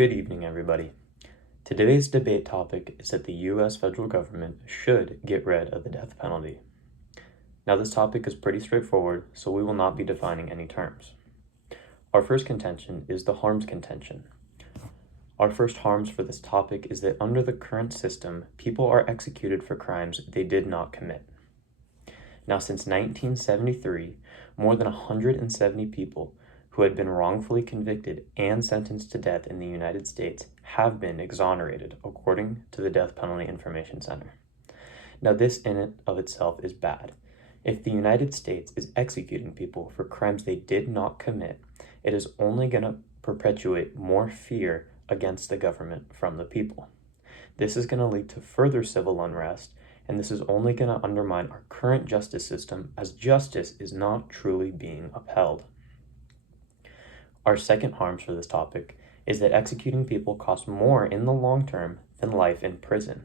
Good evening, everybody. Today's debate topic is that the U.S. federal government should get rid of the death penalty. Now, this topic is pretty straightforward, so we will not be defining any terms. Our first contention is the harms contention. Our first harms for this topic is that under the current system, people are executed for crimes they did not commit. Now, since 1973, more than 170 people who had been wrongfully convicted and sentenced to death in the United States have been exonerated, according to the Death Penalty Information Center. Now, this in and of itself is bad. If the United States is executing people for crimes they did not commit, it is only going to perpetuate more fear against the government from the people. This is going to lead to further civil unrest, and this is only going to undermine our current justice system, as justice is not truly being upheld. Our second harms for this topic is that executing people costs more in the long term than life in prison.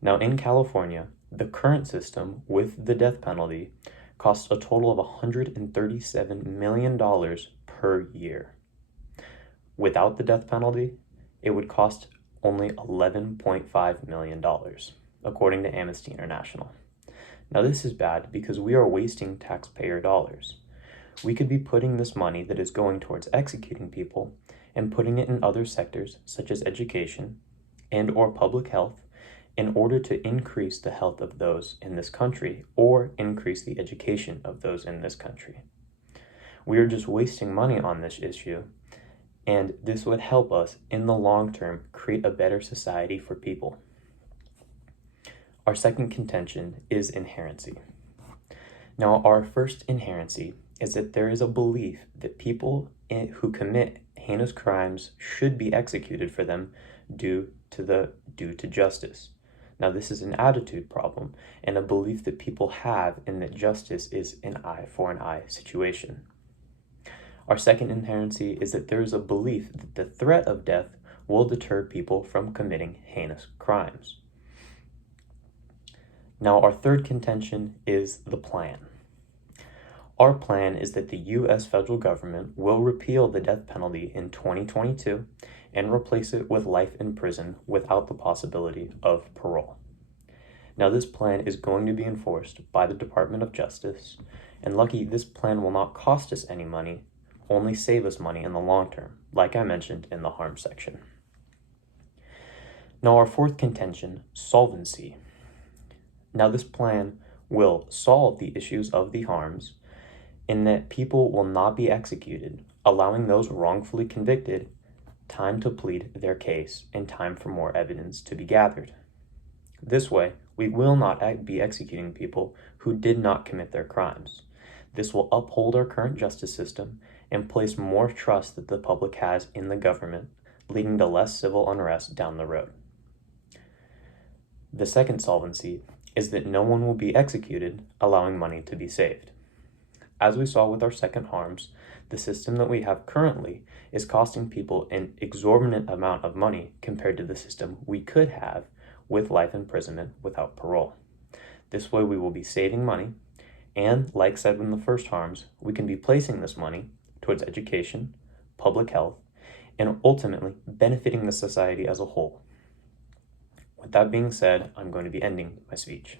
Now, in California, the current system with the death penalty costs a total of $137 million per year. Without the death penalty, it would cost only $11.5 million, according to Amnesty International. Now, this is bad because we are wasting taxpayer dollars. We could be putting this money that is going towards executing people and putting it in other sectors such as education and or public health in order to increase the health of those in this country or increase the education of those in this country. We are just wasting money on this issue, and this would help us in the long term create a better society for people. Our second contention is inherency. Now, our first inherency is that there is a belief that people who commit heinous crimes should be executed for them due to justice. Now, this is an attitude problem and a belief that people have in that justice is an eye for an eye situation. Our second inherency is that there is a belief that the threat of death will deter people from committing heinous crimes. Now, our third contention is the plan. Our plan is that the U.S. federal government will repeal the death penalty in 2022 and replace it with life in prison without the possibility of parole. Now, this plan is going to be enforced by the Department of Justice, and lucky this plan will not cost us any money, only save us money in the long term, like I mentioned in the harm section. Now, our fourth contention, solvency. Now, this plan will solve the issues of the harms in that people will not be executed, allowing those wrongfully convicted time to plead their case and time for more evidence to be gathered. This way, we will not be executing people who did not commit their crimes. This will uphold our current justice system and place more trust that the public has in the government, leading to less civil unrest down the road. The second solvency is that no one will be executed, allowing money to be saved. As we saw with our second harms, the system that we have currently is costing people an exorbitant amount of money compared to the system we could have with life imprisonment without parole. This way we will be saving money, and like said in the first harms, we can be placing this money towards education, public health, and ultimately benefiting the society as a whole. With that being said, I'm going to be ending my speech.